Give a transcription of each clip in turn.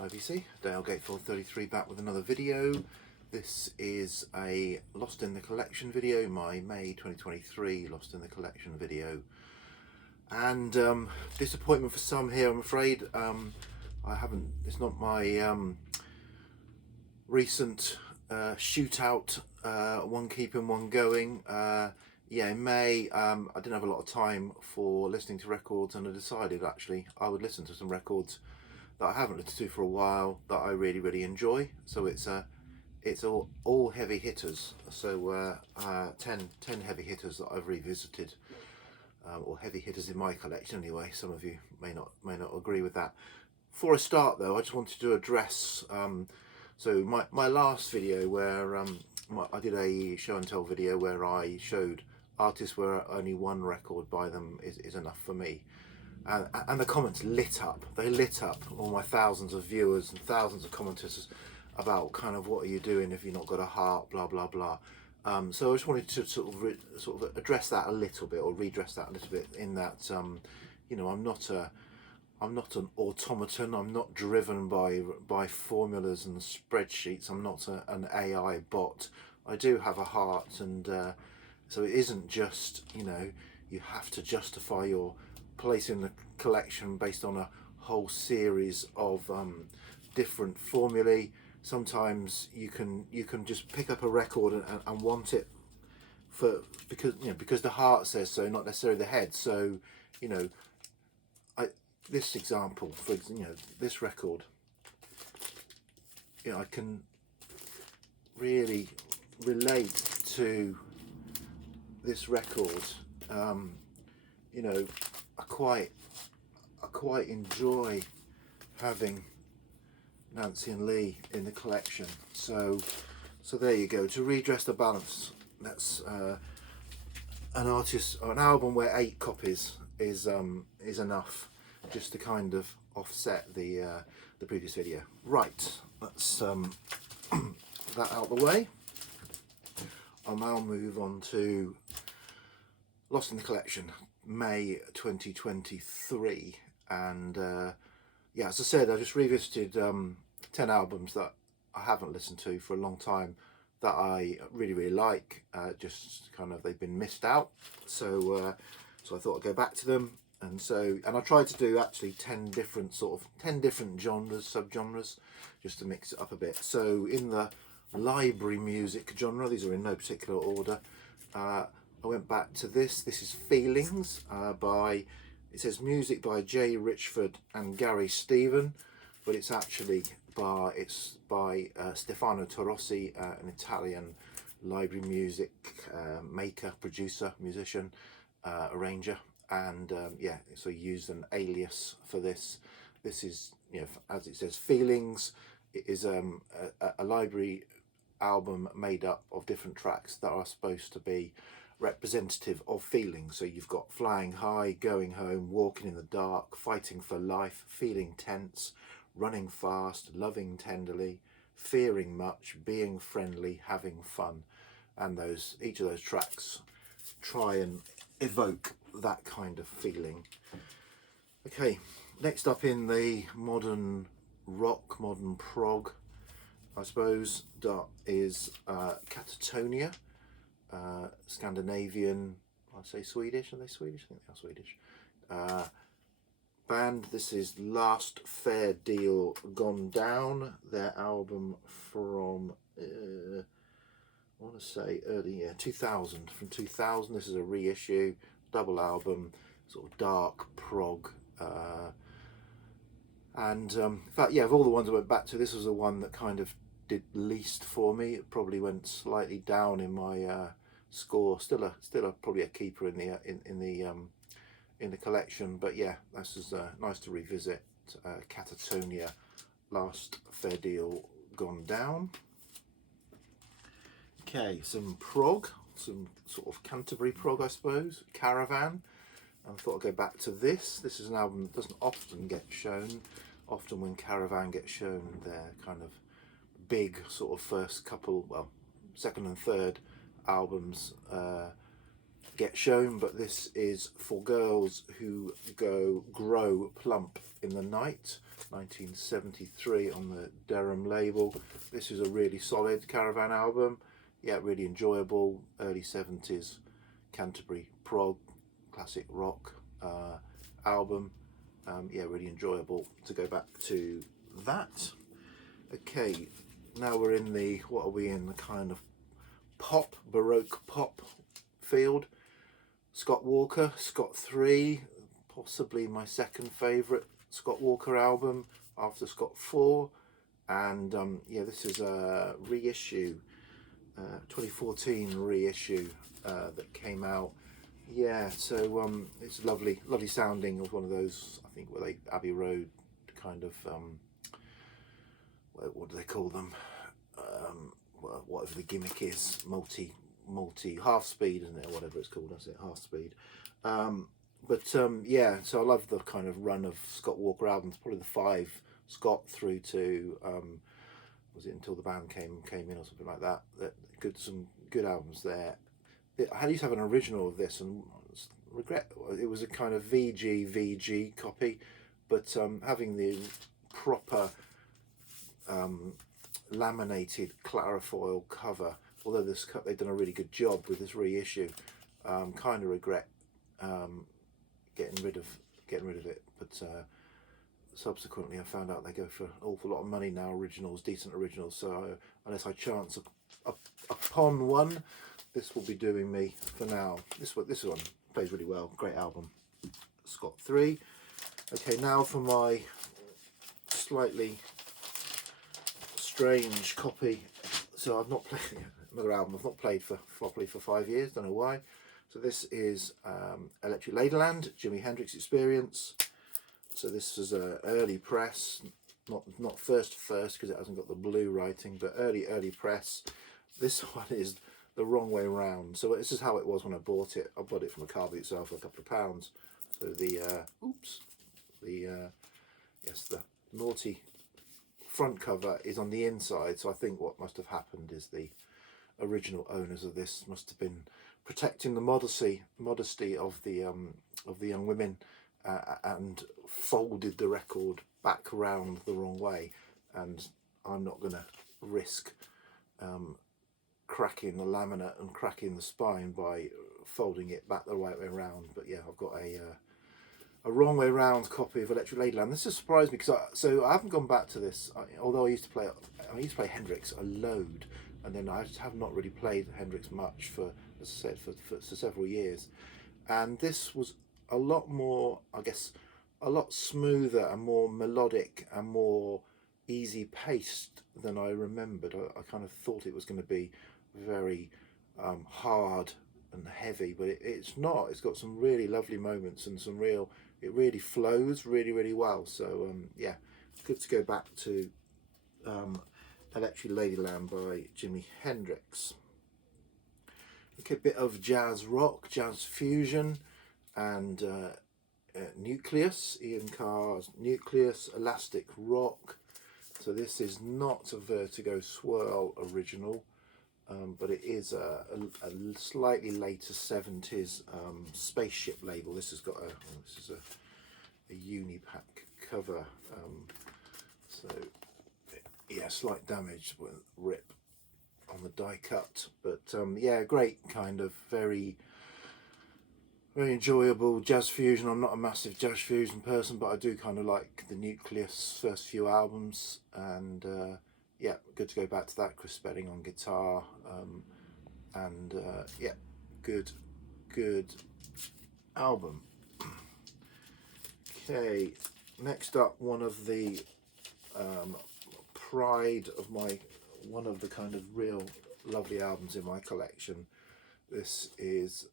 IVC, Dale Gatefold 33 back with another video. This is a Lost in the Collection video, my May 2023 Lost in the Collection video. And disappointment for some here, I'm afraid. It's not my recent shootout, one keeping, one going. Yeah, in May, I didn't have a lot of time for listening to records, and I decided actually I would listen to some records that I haven't listened to for a while that I really enjoy. So it's all heavy hitters. So 10 heavy hitters that I've revisited, or heavy hitters in my collection anyway. Some of you may not agree with that. Before I start though, I just wanted to address so my last video where I did a show and tell video where I showed artists where only one record by them is enough for me. And the comments lit up. They lit up, all my thousands of viewers and thousands of commenters, about kind of what are you doing if you've not got a heart, blah blah blah. So I just wanted to sort of address that a little bit, or redress that a little bit, in that you know, I'm not an automaton. I'm not driven by formulas and spreadsheets. I'm not an AI bot. I do have a heart, and so it isn't just, you know, you have to justify your place in the collection based on a whole series of different formulae. Sometimes you can just pick up a record and want it because the heart says so, not necessarily the head. So, you know, this example, for this record, you know, I can really relate to this record. You know, I quite enjoy having Nancy and Lee in the collection. So there you go. To redress the balance, that's an artist or an album where 8 copies is enough, just to kind of offset the previous video. Right, that's that out the way. I'll now move on to Lost in the Collection, May 2023, and yeah, as I said, I just revisited 10 albums that I haven't listened to for a long time that I really like. Just kind of, they've been missed out, so I thought I'd go back to them. And I tried to do actually 10 different genres, subgenres, just to mix it up a bit. So in the library music genre, these are in no particular order, I went back to this. This is Feelings it says music by Jay Richford and Gary Stephen, but it's actually by Stefano Torossi, an Italian library music maker, producer, musician, arranger. And yeah, so he used an alias for this. This is, you know, as it says, Feelings. It is a library album made up of different tracks that are supposed to be representative of feelings. So you've got flying high, going home, walking in the dark, fighting for life, feeling tense, running fast, loving tenderly, fearing much, being friendly, having fun. And each of those tracks try and evoke that kind of feeling. Okay, next up in the modern rock, modern prog, I suppose, that is Catatonia, Scandinavian, I'd say Swedish. Are they Swedish? I think they are Swedish. Band. This is Last Fair Deal Gone Down, their album from I want to say early 2000, from 2000. This is a reissue, double album, sort of dark prog, and in fact, yeah, of all the ones I went back to, this was the one that kind of did least for me. It probably went slightly down in my score. Still probably a keeper in the collection. But yeah, this is nice to revisit. Catatonia, Last Fair Deal Gone Down. Okay, some prog, some sort of Canterbury prog, I suppose. Caravan. And I thought I'd go back to this. This is an album that doesn't often get shown. Often when Caravan gets shown, they're kind of big sort of first couple, well, second and third albums get shown, but this is For Girls Who Grow Plump in the Night, 1973 on the Durham label. This is a really solid Caravan album. Yeah, really enjoyable, early 70s Canterbury prog, classic rock album. Yeah, really enjoyable to go back to that. Okay, now we're in the, what are we in, the kind of pop, Baroque pop field. Scott Walker, Scott 3, possibly my second favourite Scott Walker album after Scott 4. And yeah, this is a reissue, 2014 reissue that came out. Yeah, so it's lovely sounding of one of those, I think, were they Abbey Road kind of, what do they call them? Whatever the gimmick is, multi half speed, isn't it, or whatever it's called, that's it, half speed. Yeah, so I love the kind of run of Scott Walker albums, probably the 5 Scott through to was it Until the Band came in or something like that. Some good albums there. I used to have an original of this and regret it was a kind of VG copy, but having the proper laminated clarifoil cover, although they've done a really good job with this reissue, kind of regret getting rid of it, but subsequently I found out they go for an awful lot of money now, decent originals, so unless I chance upon one, this will be doing me for now. This one plays really well, great album, Scott 3. Okay, now for my slightly strange copy. So I've not played another album I've not played properly for 5 years, don't know why. So this is Electric Ladyland, Jimi Hendrix Experience. So this is an early press, not first because it hasn't got the blue writing, but early press. This one is the wrong way round. So this is how it was when I bought it. I bought it from a car boot sale for a couple of pounds. So the naughty front cover is on the inside. So I think what must have happened is the original owners of this must have been protecting the modesty of the young women, and folded the record back round the wrong way, and I'm not going to risk cracking the laminate and cracking the spine by folding it back the right way around. But yeah, I've got a wrong way round copy of Electric Ladyland. This has surprised me because I haven't gone back to this, although I used to play Hendrix a load, and then I just have not really played Hendrix much for, as I said, for several years. And this was a lot more, I guess, a lot smoother and more melodic and more easy paced than I remembered. I kind of thought it was going to be very hard and heavy, but it's not. It's got some really lovely moments and it really flows really well. So yeah, good to go back to Electric Ladyland by Jimi Hendrix. Okay, a bit of jazz rock, jazz fusion, and Nucleus, Ian Carr's Nucleus, Elastic Rock. So this is not a Vertigo Swirl original, but it is a slightly later 70s spaceship label. This has got a Unipack cover, so yeah, slight damage with rip on the die cut, but yeah, great kind of very enjoyable jazz fusion. I'm not a massive jazz fusion person, but I do kind of like the Nucleus first few albums, and yeah, good to go back to that. Chris Spedding on guitar, and yeah, good album. Okay, next up, one of the pride of one of the kind of real lovely albums in my collection. This is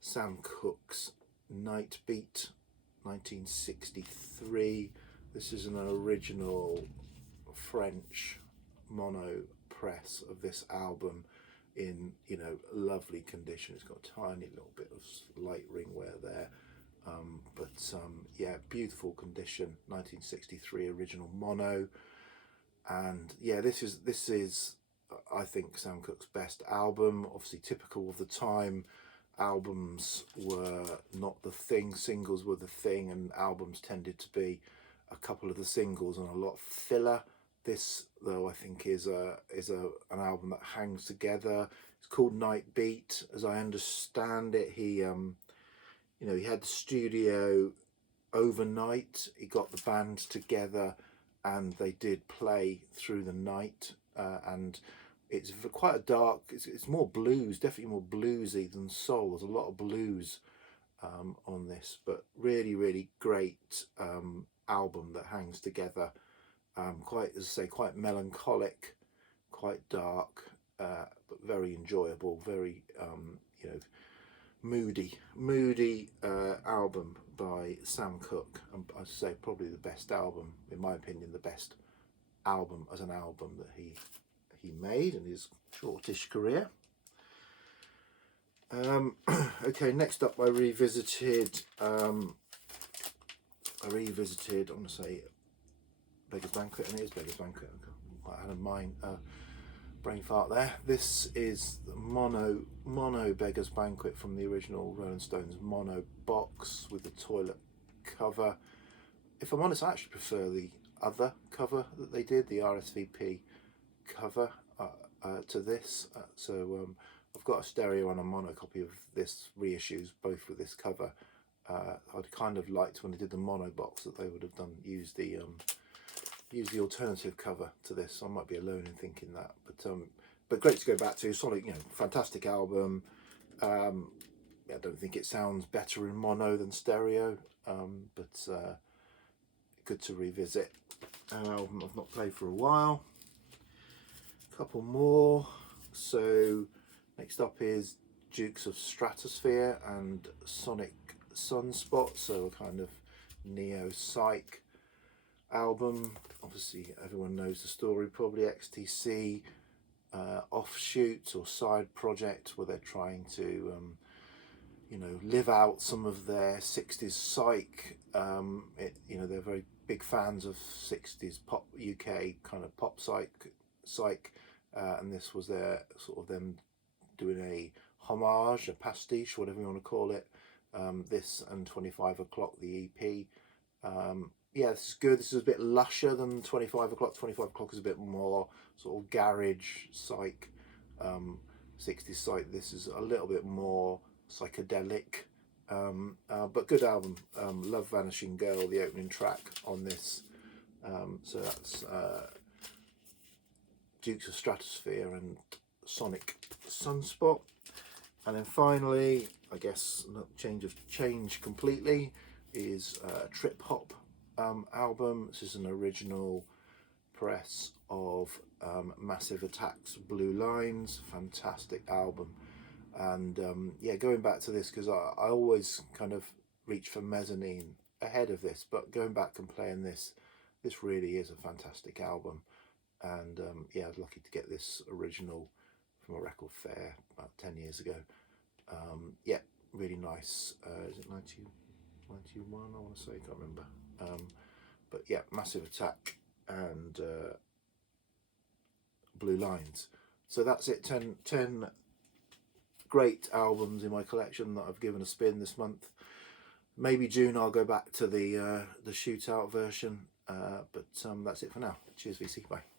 Sam Cooke's Night Beat, 1963. This is an original French mono press of this album in, lovely condition. It's got a tiny little bit of light ringwear there, but yeah, beautiful condition. 1963 original mono, and yeah, this is I think Sam Cooke's best album. Obviously typical of the time. albums were not the thing, singles were the thing, and albums tended to be a couple of the singles and a lot of filler. This, though, I think is an album that hangs together. It's called Night Beat, as I understand it. He he had the studio overnight. He got the band together, and they did play through the night. And it's quite a dark. It's more blues, definitely more bluesy than soul. There's a lot of blues on this, but really great album that hangs together. Quite, as I say, quite melancholic, quite dark, but very enjoyable. Very moody album by Sam Cooke. I'd say probably the best album, in my opinion, the best album as an album that he made in his shortish career. Okay, next up I revisited, I'm going to say Beggars Banquet, and it is Beggars Banquet. I had a brain fart there. This is the mono Beggars Banquet from the original Rolling Stones mono box with the toilet cover. If I'm honest, I actually prefer the other cover that they did, the RSVP cover, to this. I've got a stereo and a mono copy of this reissues, both with this cover. I'd kind of liked when they did the mono box that they would have use the alternative cover to this. I might be alone in thinking that, but great to go back to. Solid, fantastic album. I don't think it sounds better in mono than stereo, but good to revisit. An album I've not played for a while. A couple more. So next up is Dukes of Stratosphere and Sonic Sunspot, so a kind of neo-psych album. Obviously everyone knows the story, probably XTC offshoot or side project where they're trying to live out some of their 60s psych. They're very big fans of 60s pop, UK kind of pop psych, and this was their sort of them doing a homage, a pastiche, whatever you want to call it. This and 25 O'Clock, the EP. Yeah, this is good. This is a bit lusher than 25 O'Clock. 25 O'Clock is a bit more sort of garage psych, 60s psych. This is a little bit more psychedelic, but good album. Love Vanishing Girl, the opening track on this. So that's Dukes of Stratosphere and Sonic Sunspot. And then finally, I guess change completely, is a trip hop album. This is an original press of Massive Attack's Blue Lines. Fantastic album. And yeah, going back to this, because I always kind of reach for Mezzanine ahead of this, but going back and playing this really is a fantastic album. And yeah, I was lucky to get this original from a record fair about 10 years ago. Yeah, really nice. Is it 91? I want to say, I can't remember. But yeah, Massive Attack and Blue Lines. So that's it. 10 great albums in my collection that I've given a spin this month. Maybe June I'll go back to the shootout version. But that's it for now. Cheers, VC. Bye.